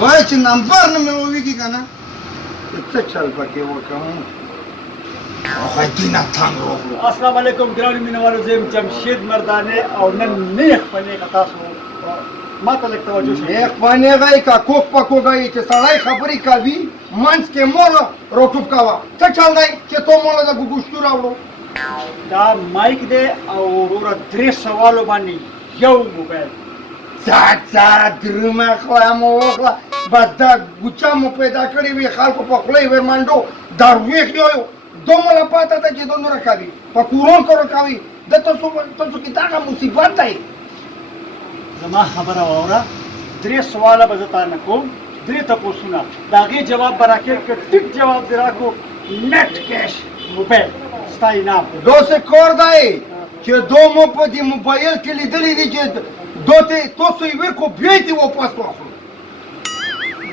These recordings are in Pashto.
وای چې نمبر نه مې وویږي که نه څه چل پکې وکړم خو دینه تنګ وکړو. السلام علیکم ګرانو مینوالو، زه یم جمشید مردانه او نن نیغ په نیغه تاسو ما ته لږ توجه شئ. نیغ په نیغه یې که کوک په کوږه یې چې سړی خبرې کوي منځ کې مور روټوپ کوه. څه چل دی چې تو موله د ګوګوشتو راوړو؟ دا مایک دی او وروره 3 سوالو باندې یو موبایل. ځه درمه خوا مو وکړه بس دا ګوچه مو پیدا کړې وي خلکو په خوله یې ورمنډو درویښ یو دومره پاته ده چې دومره کوي په کورون کورو کوي د تاسو کې دغه مصیبت دی. زما خبره واوره، 3 سواله به زه تا نه کوم، 3 تپوسونه د هغې جواب به راکړې که ټیک جواب دې راکړو نټ کیش موبایل ستا انعام. دوسې کور دی چې دو مو په دې موبایل کې لیدلی دي چې دو ته تاسو یې ورکو بیا یې واپس واخلو.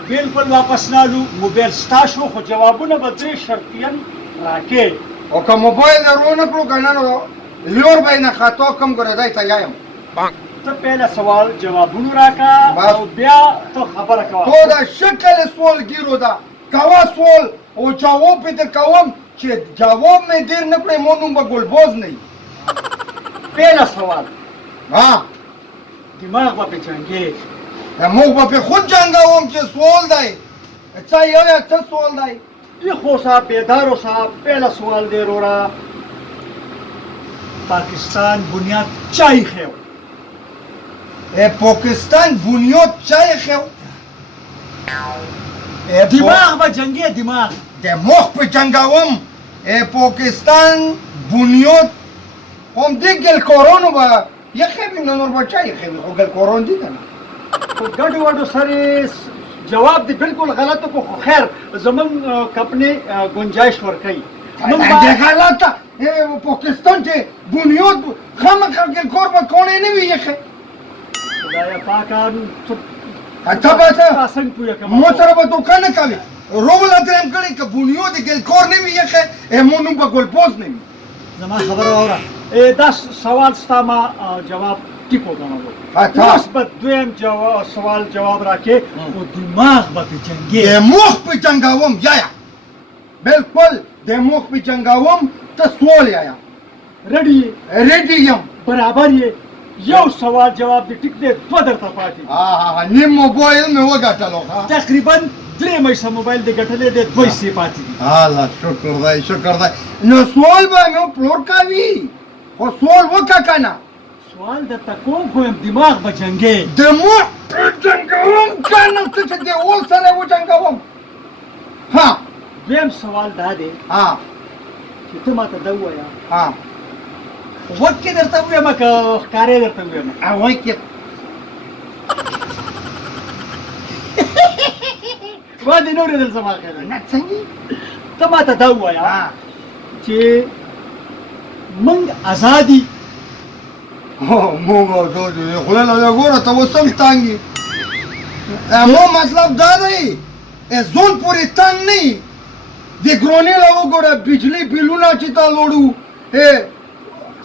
بالکل واپس نه الو، موبایل ستا شو خو جوابونه به 3 شرطیان راکې. او که موبایل در ونه کړو که نه نو لور به یې نه خطا کم ګورېدی ته یم. ته پهله سوال جوابونو راکا او بیا ته خبره کوه. تو دا شکل سوال ګیرو ده کوه سوال او جواب یې در کوم چې جواب مې دیر نه کړی مو نوم به ګلباز نه وي. پهله سوال ها دماغ به پېچنګې موږ به پې خود جنګوم چې سوال دی څه یو یا څه سوال دی. یخو صاحب بیدارو صاحب پہلا سوال دے رورا پاکستان بنیاد چای خیو. پاکستان بنیاد چای خیو دماغ با جنگی دماغ دماغ پہ جنگاوم پاکستان بنیاد هم دی گل کارانو با یخیبی نور با چای خیوی خو گل کاران دی کنه گڑ وڈو سری جواب دی بالکل غلط کو خیر زمن کپنے گنجائش ورکئی غلط پاکستان چې بنیاد خامخا گل کار با کونه نه وی یخه خدایا پاکان اته باسه څنګه پوهه کوم مو سره به دوکان نه کوي رول درم کړي که بنیاد گل کار نه وی یخه مونږ به ګل پوز نه وي. زما خبره اورا دا سوال ستا ما جواب ټیکو غواړم. اوس به دویم سوال جواب راکې خو دماغ به پېچنګې. دماغ پې جنګوم یا بالکل دماغ پې جنګوم ته سوال یا ریډي یم برابر یې. یو سوال جواب دی ټیک دی 2 درته پاتې. نیم موبایل مې وګټلو تقریبا 3 مېسه موبایل دی ګټلې دی 2 سي پاتې دي. الله شکر دی نو سوال به مې پلور کوي خو سوال وکړه که نه سوال درته کوم خو یم دماغ به جنګې. دماغ پې جنګوم که نه ته چې دیوال سره وجنګوم. ها دویم سوال دا دی چې ته ماته دا ووایه وکې درته ووایم که ښکارې درته ووایم. وکې ما دې نه اورېدل زما خیال نه څنګه ته ماته دا ووایه چې موږ ازاد یو. موږ ازاد یو خوله له ګوره ته اوس هم تنګ یې. مو مطلب دا دی زون پورې تنګ نه یي د ګرونې له وګوره بجلي بلونه چې تا لوړو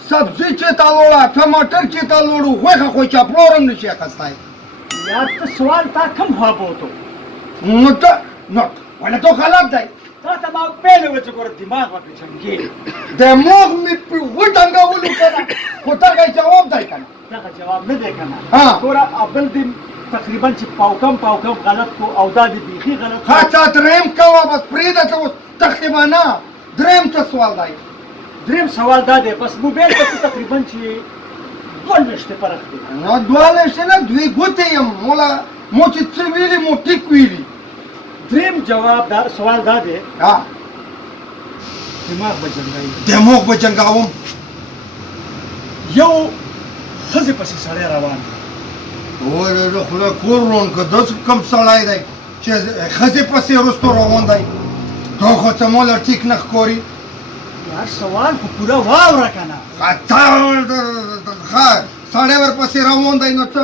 سبزي چې تا لوړه ټماټر چې تا لوړو غوښه خو چاپلور هم نشي اخیستی. یار ته سوال تا کم خوا بوتو نو ته نو ولې تو غلط دی. تا ته ما پهلې وویل چې ګوره دماغ به پېچنګې. دماغ مې پې وډنګولو که نه خو دغه جواب دی که نه دغه جواب نه دی که نه. ها. ګوره اول دې تقریبا چې پاوکم غلط کو او دا دې بیخي غلط کو. ها چا درېیم کوه بس پرېږده ته اوس تختې به نه. درېیم څه سوال دی؟ درېیم سوال دا دی بس موبایل ته تقریبا چې 22 فرق دی. نه 22 نه 2 ګوتې یم مو چې څه ویلي مو ټیک ویلي. درېیم جواب دا سوال دا دی دماغ به جنګوي. دماغ به جنګوم. یو ښځې پسې سړی روان دی. وره خوله کور روان که داسې کوم سړی دی چې ښځې پسې وروستو روان دی دا خو څه موله ټیک نه ښکاري. یار سوال خو پوره واوره که نه. ښه سړی ورپسې روان دی نو څه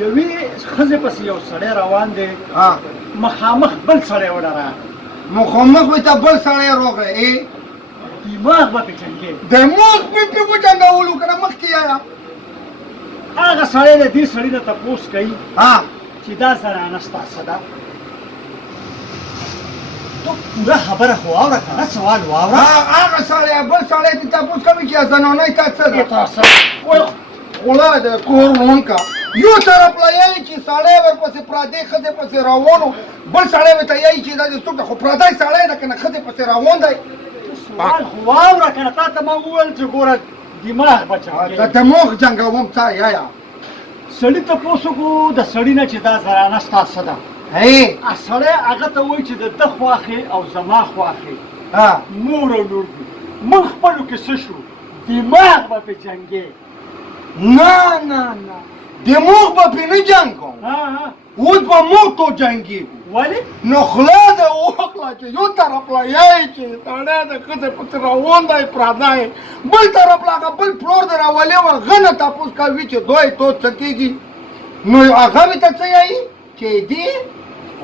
یوې ښځې پسې یو سړی روان دی مخامخ بل سړی وډره مخامخ به ته بل سړی راغی دماغ به پېچنګې. دماغ مې پې وجنګولو که نه مخکې یایه هغه سړی د دې سړي نه تپوس کوي چې دا زرانه ستاسو ده ته پوره خبره خو واوره که نه سوال واوره هغه سړی بل سړی ته تپوس کوي چې زنانۍ تا څه ده تاسو خوله د کور ورونکه یو طرف له یایي چې سړی ورپسې پردۍ ښځې پسې روان و بل سړی ورته یایي چې دا دې څوک ده خو پردی سړی ده که نه ښځې پسې روان دی سوال خو واوره که نه تا ته ما وویل چې ګوره دماغ بچه د دماغ جنګوم تا یا سړي تپوس وکړو د سړي نه چې دا زرانه ستا څه ده هی سړی هغه ته وایي چې د ده خواښې او زما خواښې ها مور او لور دي موږ خپلو کې څه شو دماغ به پې جنګې نه نه نه دماغ به پې نه جنګ کوم اوس به موږ تو جنګېږو ولې نو خوله ده وخله چې یو طرف له یایي چې سړی د ښځې پسې روان دی پردی بل طرف له هغه بل پلور د راولې وه هغه نه تپوس کوي چې دوی تو څه کېږي نو هغه مې ته څه یایي چې دې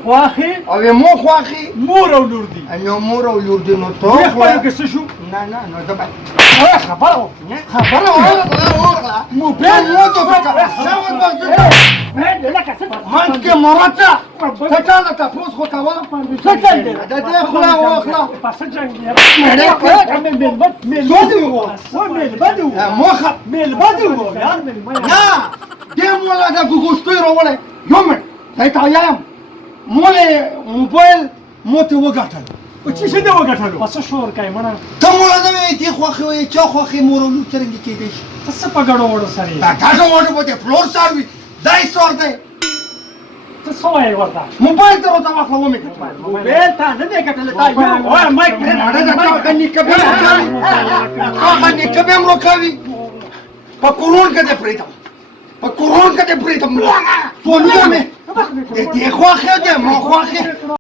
خواښې او یې مو خوښې مور او لور دي نو مور او لور دي نو تو دوی خپلو کې څه شو نه نه نو زه به خبره وکړه خبره وکړه موبایل موتو فکر سوال من کې مرچه ته چا ته تپوس خو کوه څه چل دی د دې خوله واخله پسه جنګ موخه مېلمه دي وو یار نه دې مولا د ګوګوشتوی راوړی یو منټ ځای ته وایم مولې موبایل موته وګټل چې څه دې وګټلو پسه شور کوي مړه ته مولا د دې خوښې وې چا خوښې مور او لور څرنګه کېدی شي ته څه په ګډو وړو سره دا ګاډو وړو به فلور ساروي دای سور دی ته څه وایې ورته موبایل ته ورته واخله ومې موبایل ته نه دی ګټلی تا وایه مایک هغه نیکه بیا روکوي هغه نیکه بیا هم روکوي په کورون کې دې پرېږدم په کورون کې دې پرېږدم فونونه مې د دې خوښې دی ما خوښې